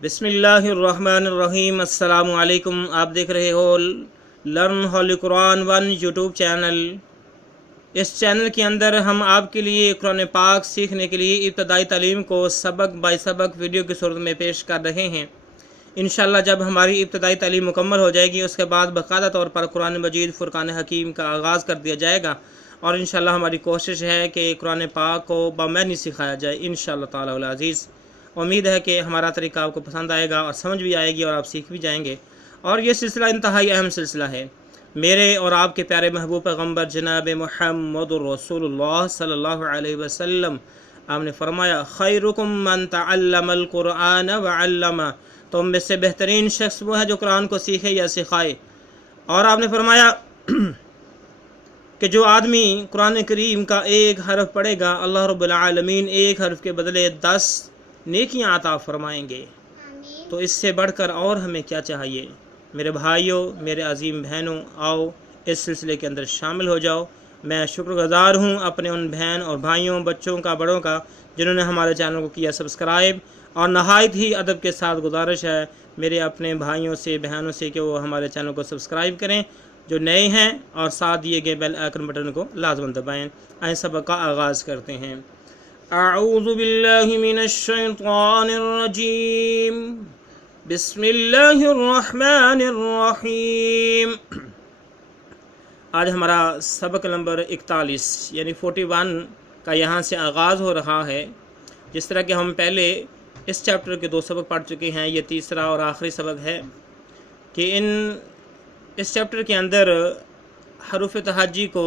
بسم اللہ الرحمن الرحیم۔ السلام علیکم۔ آپ دیکھ رہے ہو learn holy Quran 1 YouTube channel. اس چینل کے اندر ہم آپ کے لیے قرآن پاک سیکھنے کے لیے ابتدائی تعلیم کو سبق بائی سبق ویڈیو کی صورت میں پیش کر رہے ہیں۔ انشاءاللہ جب ہماری ابتدائی تعلیم مکمل ہو جائے گی اس کے بعد باقاعدہ طور پر قرآن مجید فرقان حکیم کا آغاز کر دیا جائے گا، اور انشاءاللہ ہماری کوشش ہے کہ قرآن پاک کو بامعنی سکھایا جائے انشاءاللہ تعالی العزیز۔ امید ہے کہ ہمارا طریقہ آپ کو پسند آئے گا اور سمجھ بھی آئے گی اور آپ سیکھ بھی جائیں گے۔ اور یہ سلسلہ انتہائی اہم سلسلہ ہے۔ میرے اور آپ کے پیارے محبوب پیغمبر جناب محمد رسول اللہ صلی اللہ علیہ وسلم آپ نے فرمایا خیرکم من تعلم القرآن وعلمہ، تم میں سے بہترین شخص وہ ہے جو قرآن کو سیکھے یا سکھائے۔ اور آپ نے فرمایا کہ جو آدمی قرآن کریم کا ایک حرف پڑھے گا اللہ رب العالمین ایک حرف کے بدلے 10 نیکیاں عطا فرمائیں گے۔ تو اس سے بڑھ کر اور ہمیں کیا چاہیے؟ میرے بھائیوں، میرے عظیم بہنوں، آؤ اس سلسلے کے اندر شامل ہو جاؤ۔ میں شکر گزار ہوں اپنے ان بہن اور بھائیوں، بچوں کا، بڑوں کا جنہوں نے ہمارے چینل کو کیا سبسکرائب، اور نہایت ہی ادب کے ساتھ گزارش ہے میرے اپنے بھائیوں سے، بہنوں سے کہ وہ ہمارے چینل کو سبسکرائب کریں جو نئے ہیں، اور ساتھ دیے گئے بیل آئیکن بٹن کو لازم دبائیں۔ آئیں سبق کا آغاز کرتے ہیں۔ اعوذ باللہ من الشیطان الرجیم، بسم اللہ الرحمن الرحیم۔ آج ہمارا سبق نمبر 41 یعنی 41 کا یہاں سے آغاز ہو رہا ہے۔ جس طرح کہ ہم پہلے اس چیپٹر کے 2 سبق پڑھ چکے ہیں، یہ تیسرا اور آخری سبق ہے کہ اس چیپٹر کے اندر حروف تہجی کو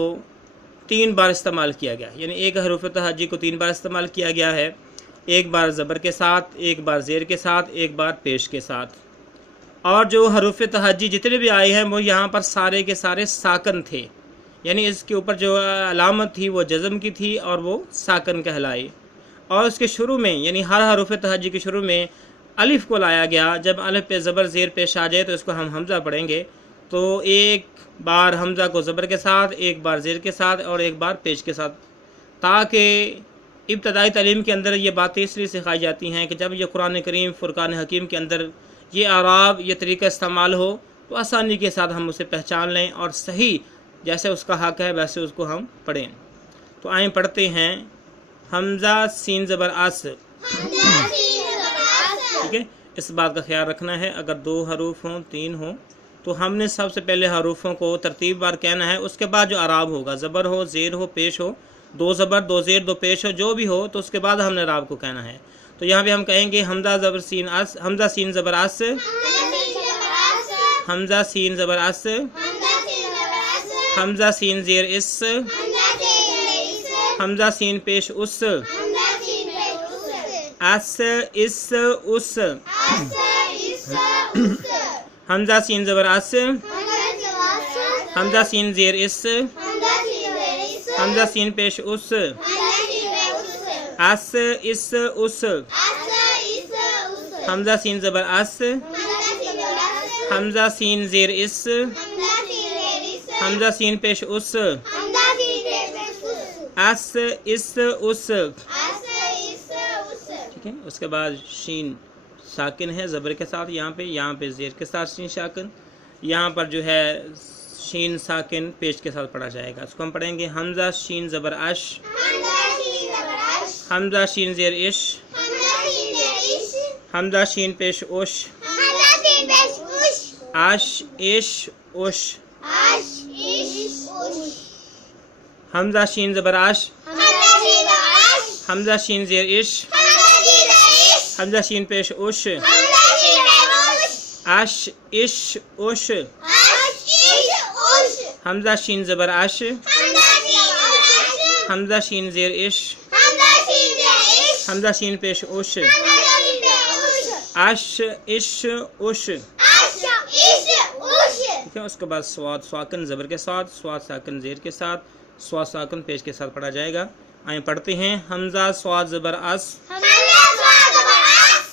3 بار استعمال کیا گیا، یعنی ایک حروف تہجی کو 3 بار استعمال کیا گیا ہے، ایک بار زبر کے ساتھ، ایک بار زیر کے ساتھ، ایک بار پیش کے ساتھ۔ اور جو حروف تہجی جتنے بھی آئے ہیں وہ یہاں پر سارے کے سارے ساکن تھے، یعنی اس کے اوپر جو علامت تھی وہ جزم کی تھی اور وہ ساکن کہلائی۔ اور اس کے شروع میں یعنی ہر حروف تہجی کے شروع میں الف کو لایا گیا۔ جب الف پہ زبر زیر پیش آ جائے تو اس کو ہم حمزہ پڑھیں گے، تو ایک بار حمزہ کو زبر کے ساتھ، ایک بار زیر کے ساتھ اور ایک بار پیش کے ساتھ، تاکہ ابتدائی تعلیم کے اندر یہ باتیں اس لیے سکھائی جاتی ہیں کہ جب یہ قرآن کریم فرقان حکیم کے اندر یہ اعراب، یہ طریقہ استعمال ہو تو آسانی کے ساتھ ہم اسے پہچان لیں اور صحیح جیسے اس کا حق ہے ویسے اس کو ہم پڑھیں۔ تو آئیں پڑھتے ہیں۔ حمزہ سین زبر اس، ٹھیک ہے، اس بات کا خیال رکھنا ہے اگر 2 حروف ہوں 3 ہوں تو ہم نے سب سے پہلے حروفوں کو ترتیب بار کہنا ہے، اس کے بعد جو اعراب ہوگا، زبر ہو، زیر ہو، پیش ہو، 2 زبر 2 زیر 2 پیش ہو، جو بھی ہو تو اس کے بعد ہم نے اعراب کو کہنا ہے۔ تو یہاں پہ ہم کہیں گے حمزہ زبر سین اس، حمزہ سین زبر اس، حمزہ سین زبر اس، حمزہ سین زیر اس، حمزہ سین پیش اس، اس اس اس، حمزہ سین زبر اس، حمزہ سین زیر اس، حمزہ سین پیش اس، اس اس اس، حمزہ سین زبر اس، حمزہ سین زیر اس، حمزہ سین پیش اس، اس اس اس، ٹھیک ہے۔ اس کے بعد شین ساکن ہے زبر کے ساتھ، یہاں پہ زیر کے ساتھ شین ساکن، یہاں پر جو ہے شین ساکن پیش کے ساتھ پڑھا جائے گا۔ اس کو ہم پڑھیں گے حمزہ شین زبر اش، حمزہ شین زیر اش، حمزہ شین پیش اوش، اش اش اوش، حمزہ شین زبر اش، حمزہ شین زیر اش، حمزہ شین پیش اوش، اش اش اوش، حمزہ شین زبر اش، حمزہ شین زیر اش، حمزہ شین پیش اوش، اش اش اوش، ٹھیک ہے۔ اس کے بعد سواد ساکن زبر کے ساتھ، سواد ساکن زیر کے ساتھ، سواد ساکن پیش کے ساتھ پڑھا جائے گا۔ آئیں پڑھتے ہیں۔ حمزہ سواد زبر اس،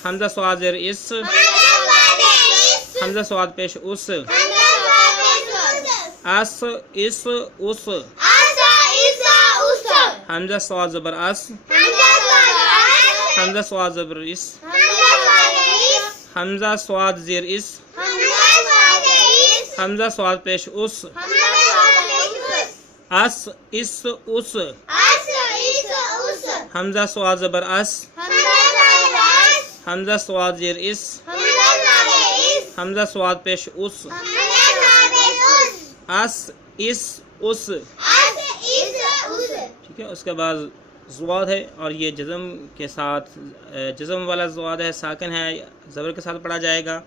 حمزہ سواد زیر اس، حمزہ سواد پیش اس، اس اس اس، حمزہ صاد زبر اس، حمزہ صاد زبر اس، حمزہ سواد زیر اس، حمزہ سواد پیش اس، اس اس اس، حمزہ سواد زبر اس، حمزہ سواد زیر اس، حمزہ سواد پیش اس، اس اس اس، ٹھیک ہے۔ اس کے بعد زواد ہے اور یہ جزم کے ساتھ، جزم والا زواد ہے، ساکن ہے، زبر کے ساتھ پڑھا جائے گا۔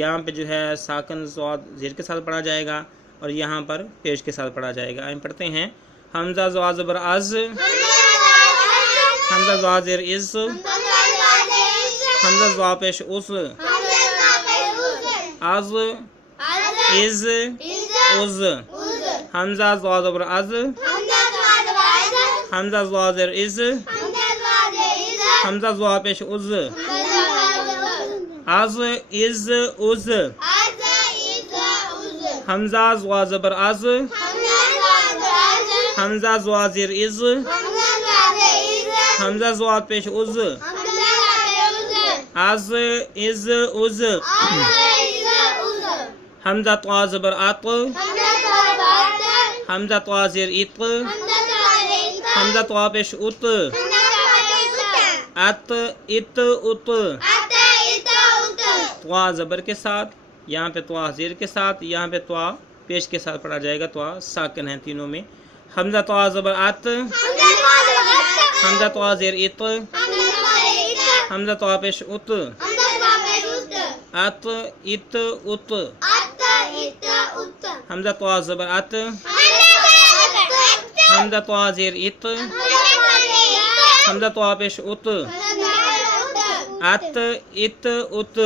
یہاں پہ جو ہے ساکن زواد زیر کے ساتھ پڑھا جائے گا اور یہاں پر پیش کے ساتھ پڑھا جائے گا۔ ہم پڑھتے ہیں حمزہ زواد زبر از، حمزہ زواد زیر از، حمزہ زواد پیش اس، از از از، حمزہ زواد زبر از، حمزہ زواد زیر از، حمزہ زواد پیش از، از از از، حمزہ زواد زبر از، حمزہ زواد زیر از، حمزہ زواد پیش از، از از از، حمزہ طا زبر ات، حمزہ طا زیر ات، حمزہ طا پیش ات، ات ات ات، طا زبر کے ساتھ، یہاں پہ طا زیر کے ساتھ، یہاں پہ طا پیش کے ساتھ پڑھا جائے گا۔ طا ساکن ہیں تینوں میں۔ حمزہ طا زبر ات، حمزہ طا زیر ات، حمزہ طا پیش ات، ات ات ات، حمزہ طا زبر ات، حمزہ طا زیر ات، حمزہ طا پیش ات، ات ات ات۔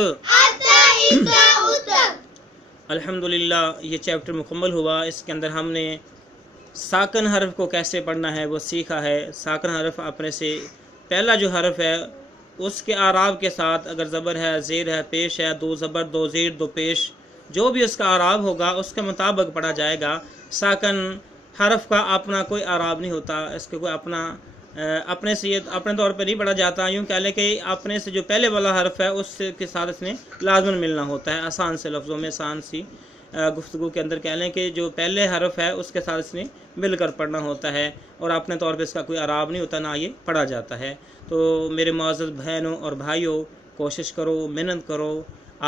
الحمدللہ یہ چیپٹر مکمل ہوا۔ اس کے اندر ہم نے ساکن حرف کو کیسے پڑھنا ہے وہ سیکھا ہے۔ ساکن حرف اپنے سے پہلا جو حرف ہے اس کے اعراب کے ساتھ، اگر زبر ہے، زیر ہے، پیش ہے، دو زبر، دو زیر، دو پیش، جو بھی اس کا اعراب ہوگا اس کے مطابق پڑھا جائے گا۔ ساکن حرف کا اپنا کوئی اعراب نہیں ہوتا، اس کے کوئی اپنے سے یہ اپنے طور پہ نہیں پڑھا جاتا۔ یوں کہہ لیں کہ اپنے سے جو پہلے والا حرف ہے اس کے ساتھ اس نے لازماً ملنا ہوتا ہے۔ آسان سے لفظوں میں، آسان سی گفتگو کے اندر کہہ لیں کہ جو پہلے حرف ہے اس کے ساتھ اس نے مل کر پڑھنا ہوتا ہے اور اپنے طور پہ اس کا کوئی اعراب نہیں ہوتا، نہ یہ پڑھا جاتا ہے۔ تو میرے معزز بہنوں اور بھائیوں، کوشش کرو، محنت کرو،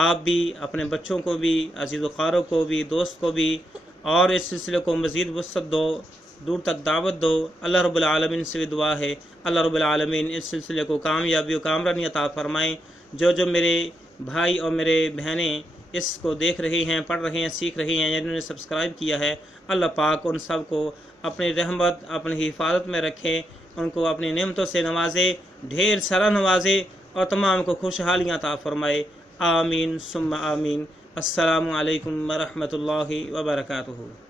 آپ بھی، اپنے بچوں کو بھی، عزیز و خاروں کو بھی، دوست کو بھی، اور اس سلسلے کو مزید وسعت دو، دور تک دعوت دو۔ اللہ رب العالمین سے بھی دعا ہے اللہ رب العالمین اس سلسلے کو کامیابی و کامرانی عطا فرمائیں۔ جو میرے بھائی اور میرے بہنیں اس کو دیکھ رہے ہیں، پڑھ رہے ہیں، سیکھ رہے ہیں، جنہوں نے سبسکرائب کیا ہے، اللہ پاک ان سب کو اپنی رحمت، اپنی حفاظت میں رکھے، ان کو اپنی نعمتوں سے نوازے، ڈھیر سارا نوازے اور تمام کو خوشحالیاں عطا فرمائے۔ آمین ثم آمین۔ السلام علیکم ورحمۃ اللہ وبرکاتہ۔